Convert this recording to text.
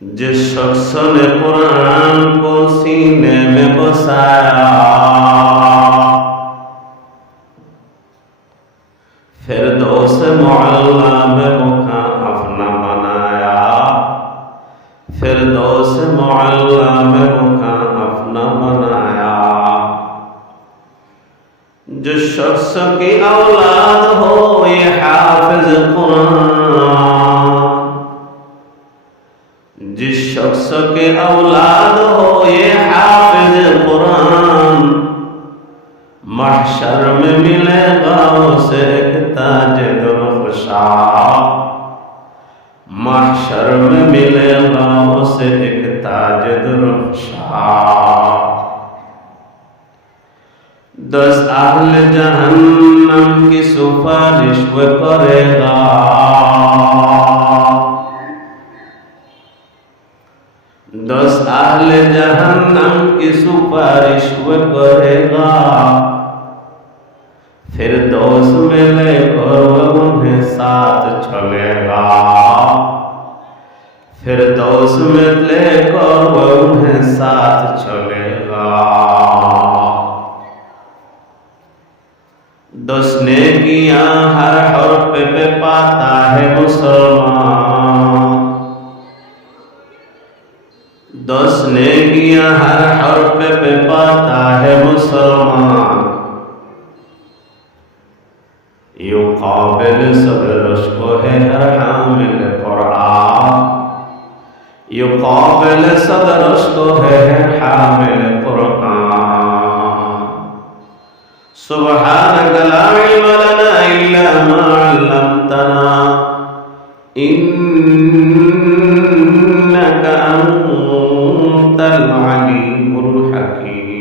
जिस शख्स ने कुरान को सीने में बसाया, फिरदौस मुअल्ला में मुकाम अपना बनाया, फिरदौस मुअल्ला में मुकाम अपना बनाया। जिस शख्स की औलाद हो ये हाफिज कुरान, जिस शख्स के औलाद हो ये हाफिज कुरान, महशर में मिलेगा उसे एक ताज दुर्खशा, महशर में मिलेगा उसे एक ताज दुर्खशा। 10 अहले जहन्नम की सुपारिश वो करेगा, 10 अहले जहन्नम की सुपारिश वो करेगा। फिरदौस में लेकर वो उन्हें साथ चलेगा, फिरदौस में लेकर वो उन्हें साथ चलेगा। 10 नेकियां हर हर्फ पे पाता है मुसलमान, 10 नेकियां हर हर्फ पे पाता है मुसलमान। युकाबिल सदर को है हर हामिल कुरान, युकाबिल सदर को है हामिल कुरान। सुब्हानक ला इल्म लना इल्ला मा अल्लमतना इन्नका अंतल अलीमुल हकीम।